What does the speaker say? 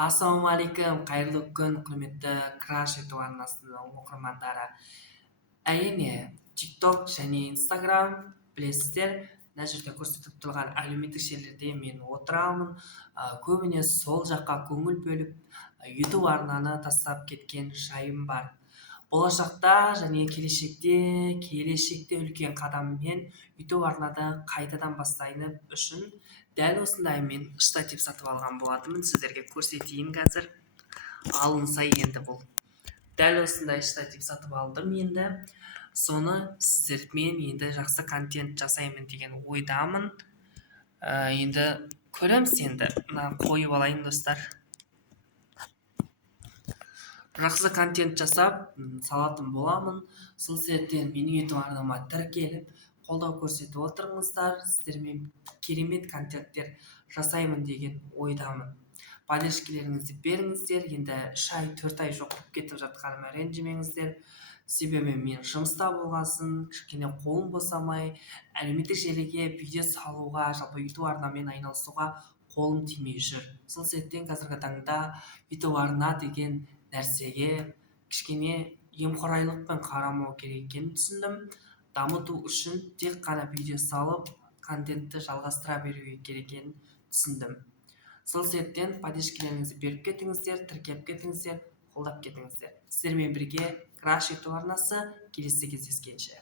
Ассалаумағалейкум, қайырлы күн, құрметті Краш ютуб арнасының оқырмандары. Әрине, TikTok және Instagram білесіздер, мына жерде көрсетіп тұрған әлеуметтік желілерде мен отырамын. Көбіне сол жаққа көңіл бөліп, YouTube арнаны тастап кеткен жайым бар. Болашақта және келешекте үлкен қадаммен YouTube арнада қайтадан бастайын үшін дәл осындай мен штатив сатып алған болатынмын. Сіздерге көрсетейін қазір. Алынса енді бұл. Дәл осындай штатив сатып алдым енді. Соны сіздермен енді жақсы контент жасаймын деген ойдамын. Енді көреміз енді. Қойып алайын достар. Жақсы контент жасап салатын боламын. Сол себептен менің YouTube арнама тіркеліп, қолдау көрсетіп отырыңыздар. Сіздермен керемет контенттер жасаймын деген ойдамын. Поддержкалеріңізді беріңіздер. Енді 3-4 ай жоғалып кетіп жатқаныма ренжімеңіздер. Себебі мен жұмыста болғасын, кішкене қолым босамай, әлеуметтік желіге видео салуға, жалпы YouTube арнамен айналысуға қолым тимей жүр. Сол себептен қазіргі таңда YouTube арна деген нәрсеге кішкене емқұрайлықпен қарамау керек екенін түсіндім. Дамыту үшін тек қана видео салып, контентті жалғастыра беру керек екенін түсіндім. Сол себептен поддержкалеріңізді беріп кетіңіздер, тіркеліп кетіңіздер, қолдап кетіңіздер. Сіздермен бірге Краш ютуб арнасы. Келесі кездескенше.